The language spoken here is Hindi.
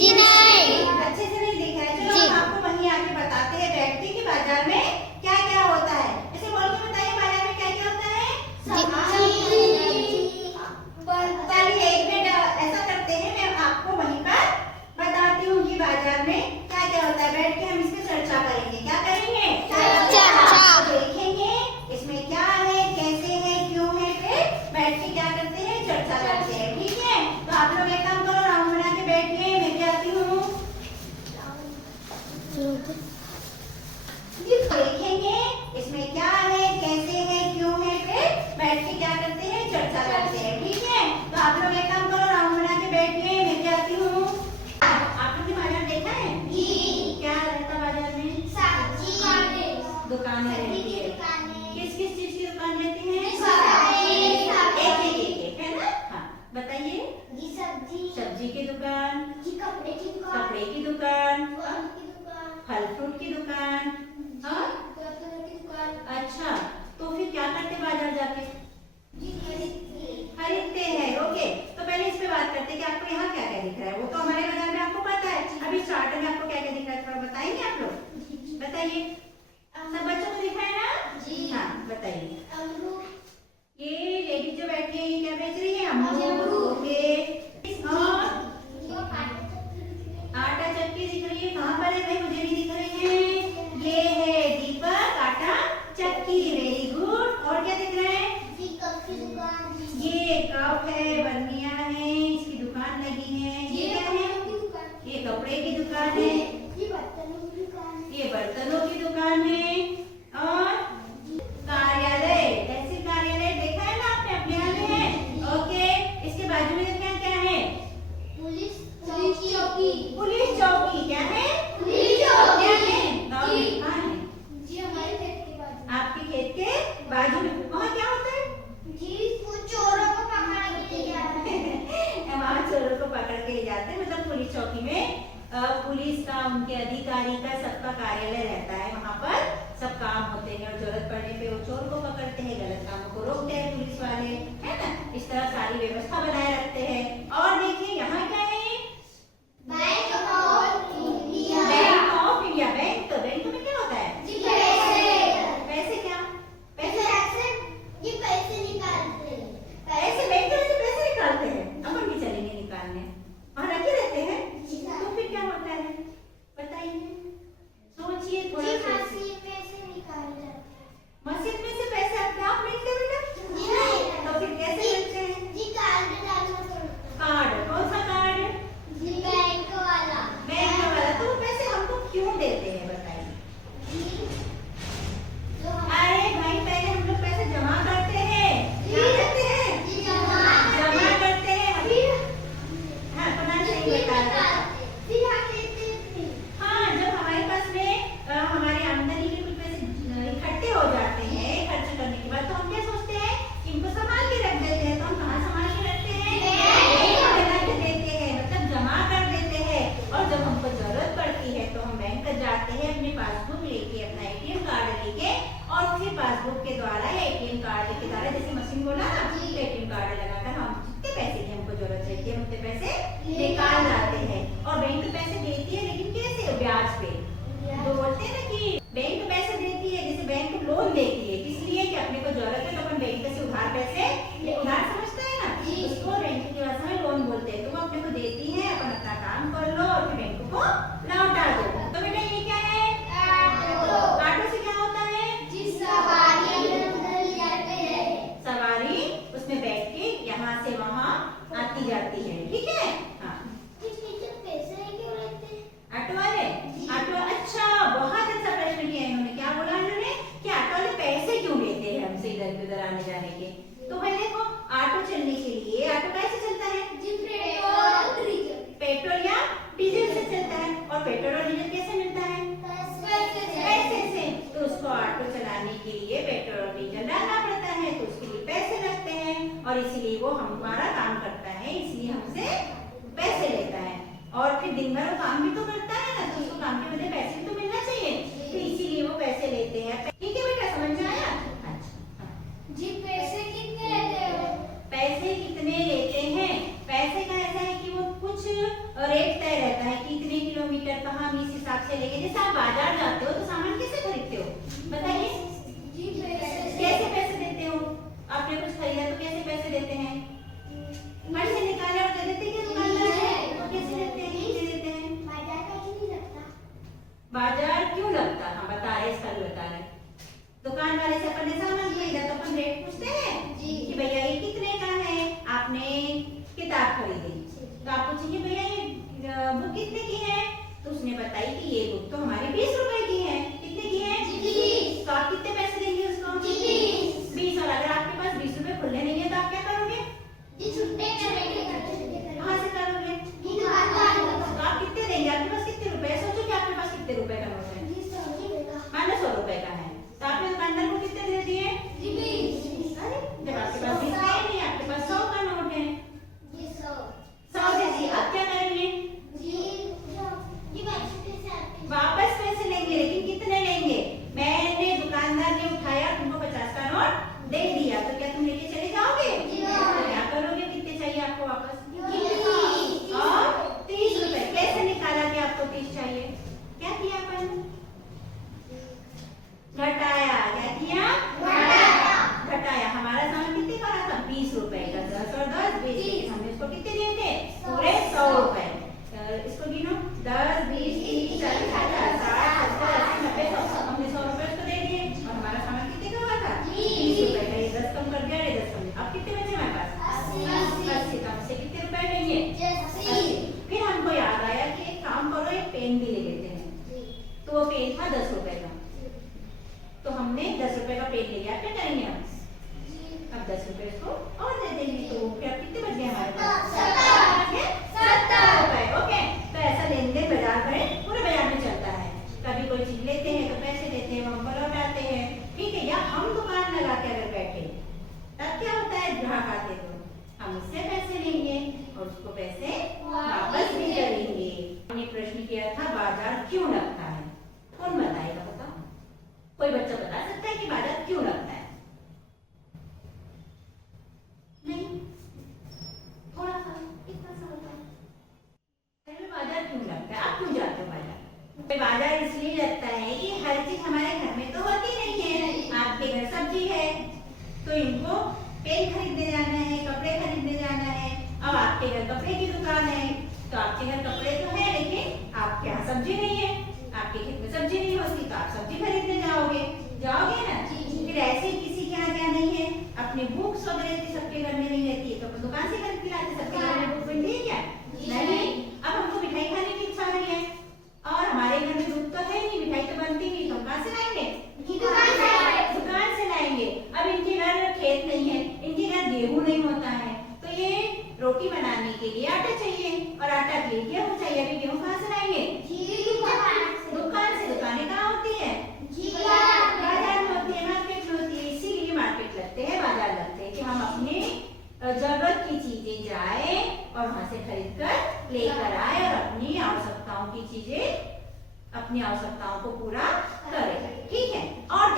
जी नहीं। अच्छे से नहीं देखा है। चलो हम आपको वहीं आके बताते हैं बैठ के कि बाजार में क्या क्या होता है। ऐसे बोल के बताइए बाजार में क्या क्या होता है। चलिए एक मिनट ऐसा करते हैं, मैं आपको वहीं पर बताती हूँ कि बाजार में क्या क्या होता है। बैठ के हम इस पे चर्चा करेंगे। क्या करेंगे? चर्चा। देखेंगे इसमें क्या है, कैसे है, क्यों है, फिर बैठ के क्या करते हैं, चर्चा करते हैं। ठीक है, तो आप लोग एक काम करो, राउंड बना के बैठिए, मैं भी आती हूँ। देखेंगे इसमें क्या है, कैसे है, क्यों है, फिर बैठ के क्या करते हैं, चर्चा करते हैं। ठीक है, तो आप लोग एक काम करो, राउंड बना के बैठिए, मैं भी आती हूँ। आप लोग ने बाजार देखा है? क्या रहता बाजार में? दुकानें रहती है। किस किस चीज की दुकान रहती है? एक है ना। हाँ बताइए। सब्जी की दुकान, कपड़े की दुकान, फल फ्रूट की दुकान। हाँ अच्छा, तो फिर क्या करते बाजार जाके? खरीदते हैं। ओके, तो पहले इस पे बात करते हैं कि आपको यहाँ क्या क्या दिख रहा है। वो तो हमारे बाजार में आपको पता है, अभी स्टार्ट में आपको क्या क्या दिख रहा है थोड़ा बताएंगे आप लोग? बताइए। सब बच्चों को दिख रहा है ना? हाँ बताइए। ये लेडी जो बैठी है ये क्या बेच रही है? अमरूद। ओके, और आटा चक्की दिख रही है। कहाँ पर है भाई, मुझे नहीं दिख रही है। ये है दीपक आटा चक्की। Very good. और क्या दिख रहा है? ये कप है, बर्नियां है, इसकी दुकान लगी है। ये क्या है? ये कपड़े की दुकान है। ये बर्तनों की दुकान है। और कार्यालय, तहसील कार्यालय देखा है ना आपने, अपने यहाँ में है। ओके, इसके बाजू में क्या क्या है? पुलिस चौकी। क्या है? क्या है? गाँव में कहाँ है? आपके खेत के बाजू में। वहाँ क्या होता है? वहाँ चोरों को पकड़ के ले जाते हैं। मतलब पुलिस चौकी में पुलिस का, उनके अधिकारी का, सबका कार्यालय रहता है। वहाँ पर सब काम होते हैं और जरूरत पड़ने पे वो चोर को पकड़ते हैं, गलत कामों को रोकते हैं पुलिस वाले, है ना। इस तरह सारी व्यवस्था बनाए रखते हैं। और देखिए यहाँ क्या है? Bank of India. बैंक में क्या होता है? पैसे। क्या पैसे? ऐसे बैंक से पैसे निकालते हैं। अपन भी चलेंगे निकालने, वहाँ रखे रहते हैं। तो फिर क्या होता है बताइए, सोचिए थोड़ा। मशीन में से पैसे अपने आप मिलते बेटा? तो फिर कैसे मिलते हैं? कार्ड। कौन सा कार्ड? बैंक वाला। तो वो पैसे हमको क्यों देते हैं बताइए? अरे भाई पहले हम लोग पैसे जमा करते हैं। क्या करते हैं? जमा करते हैं। हाँ पता नहीं बता। हाँ, जब हमारे पास में हमारी आमदनी के कुछ पैसे इकट्ठे हो जाते हैं खर्च करने के बाद, तो हम क्या सोचते हैं, इनको संभाल के रख देते हैं। तो हम कहाँ संभाल के रखते हैं? रख देते हैं, मतलब जमा कर देते हैं। और जब हमको जरूरत पड़ती है तो हम बैंक जाते हैं अपने पासबुक लेके, अपना एटीएम कार्ड लेके, और फिर पासबुक के द्वारा या एटीएम कार्ड के द्वारा, जैसे मशीन बोला ना, एटीएम कार्ड लगाकर हम जितने पैसे की हमको जरूरत रहती है उतने पैसे निकाल लाते हैं। और बैंक पैसे देती है, लेकिन कैसे? ब्याज पे। तो बोलते हैं ना कि बैंक पैसे देती है, जैसे बैंक लोन देती है, इसलिए कि अपने को जरूरत है तो अपन बैंक से उधार पैसे, उधार समझते हैं ना, उसको बैंक की भाषा में लोन बोलते हैं। तो वो अपने को देती है, अपन अपना काम कर लो और फिर बैंक को लौटा दो। तो बेटा ये क्या है? ऑटो से क्या होता है? सवारी उसमें बैठ के यहाँ से वहाँ आती जाती है। ठीक है। हाँ ऑटो वाले, अच्छा बहुत अच्छा प्रश्न किया इन्होंने। क्या बोला इन्होंने कि ऑटो वाले पैसे क्यों लेते हैं हमसे इधर उधर आने जाने के? तो भाई देखो, ऑटो चलने के लिए ऑटो कैसे चलता है? पेट्रोल या डीजल से चलता है। और पेट्रोल और डीजल कैसे मिलता है? पैसे से। तो उसको ऑटो चलाने के लिए पेट्रोल और डीजल डालना पड़ता है, तो उसके लिए पैसे लगते हैं। और इसीलिए वो हमारा काम करता है, इसलिए हमसे पैसे लेता है। और फिर दिन भर वो काम भी तो करता है ना, तो उसको काम के बदले पैसे तो मिलना चाहिए, तो इसीलिए वो पैसे लेते हैं। ठीक है बेटा, समझ में आया? अच्छा जी, पैसे कितने लेते हो? पैसे कितने लेते हैं? पैसे का ऐसा है कि वो कुछ रेट तय रहता है लेंगे। जैसे आप बाजार जाते हो तो सामान कैसे खरीदते हो, बताइए? कैसे पैसे देते हो? आपने कुछ खरीदा तो कैसे पैसे देते हैं? फट से निकाले और दे देते हैं दुकानदार है, तो कैसे देते हैं, कितने देते हैं? बाजार क्यों लगता? हाँ बता रहे, इसका भी बता रहे। दुकान वाले से अपन ने सामान खरीदा तो अपन रेट पूछते हैं कि भैया ये कितने का है। आपने किताब खरीदी तो आप पूछेंगे भैया ये बुक कितने की है, तो उसने बताई कि ये बुक तो हमारी 20 रुपए की है। कितने की है? 20। तो आप कितने पैसे देंगे उसको? 20। और अगर आपके पास 20 रुपए खुले नहीं है तो आप क्या करोगे? कहाँ से करोगे? तो आप कितने देंगे? आपके पास कितने रुपए है? सोचो कि आपके पास कितने रुपए का नोट है। मान लो 100 रुपए का है, तो आपने दुकानदार को कितने दे दिए? अरे जब आपके पास 20 है नहीं, आपके पास 100 का नोट है, 100 दे दिए। अब क्या करेंगे? वापस पैसे लेंगे, लेकिन कितने लेंगे? मैंने दुकानदार ने उठाया, तुमको 50 का नोट दे दिया, तो क्या तुम लेके चले जाओगे? तो क्या करोगे? कितने चाहिए आपको वापस? और 30 रुपए। कैसे निकाला कि आपको 30 चाहिए? क्या किया अपन? घटाया। क्या किया? घटाया। हमारा सामान कितने का था? 20 रुपए का। 10 और 10 20, लेकिन हमने इसको कितने दिए थे? पूरे 100 रुपए। इसको गिनो, 10 20 30 40 50 60 70 80 90 100। हमने 100 रुपए उसको दे दिए और हमारा सामान कितने का हुआ था? 30 रुपए का। ये 10 कम कर दिया, ये 10 कम। अब कितने बचे हमारे पास? 80। तो हमसे कितने रुपए लेंगे? 80। फिर हमको याद आया कि एक काम करो, एक पेन भी ले लेते हैं। तो वो पेन था 10 रुपए का, तो हमने 10 रुपए का पेन ले लिया। क्या करेंगे हम? अब 10 रुपए इसको और दे देंगे, तो फिर अब कितने बच गए हमारे पास? 70 रुपए। ओके, तो ऐसा लेन देन बाजार में, पूरे बाजार में चलता है। कभी कोई चीज लेते हैं तो पैसे देते हैं, वो हमको लौटाते हैं, ठीक है। या हम दुकान लगा के अगर बैठे, तब क्या होता है? ग्राहक आते तो हम उससे पैसे लेंगे और उसको पैसे वापस भी करेंगे। हमने प्रश्न किया था बाजार क्यों लगता है, कौन बताएगा? बताओ, कोई बच्चा बता सकता है कि बाजार क्यों लगता है? नहीं, थोड़ा सा, इतना सा बताओ। बाजार क्यों लगता है? आप क्यों जाते हो बाजार? बाजार इसलिए लगता है कि हर चीज हमारे घर में तो होती नहीं है। आपके घर सब्जी है तो इनको पेन खरीदने जाना है, कपड़े खरीदने जाना है। अब आपके घर कपड़े की दुकान है तो आपके घर कपड़े तो है, लेकिन आपके यहाँ सब्जी नहीं है, आपके खेत में सब्जी नहीं होती, तो आप सब्जी खरीदने जाओगे ना। फिर ऐसे किसी के यहाँ क्या नहीं है, अपनी बुक्स वगैरह सबके घर में नहीं रहती है, तो अपन दुकान से खरीद के लाते। सबके घर में बुक मिलती है क्या? नहीं। अब हमको मिठाई खाने की इच्छा हो रही है और हमारे घर में दूध तो है नहीं, मिठाई तो बनती नहीं, तो हम कहाँ से लाएंगे? दुकान से लाएंगे। अब इनके घर खेत नहीं है, इनके घर गेहूं नहीं होता है, तो ये रोटी बनाने के लिए आटा चाहिए और आटा के लिए गेहूं चाहिए। अभी गेहूं कहाँ से लाएंगे? दुकान से। दुकानें कहाँ होती है? बाजार में होती है, मार्केट में होती है। इसीलिए मार्केट लगते हैं, बाजार लगते हैं कि हम अपने जरूरत की चीजें जाए और वहां से खरीद कर लेकर आए और अपनी आवश्यकताओं की चीजें, अपनी आवश्यकताओं को पूरा करें, ठीक है। और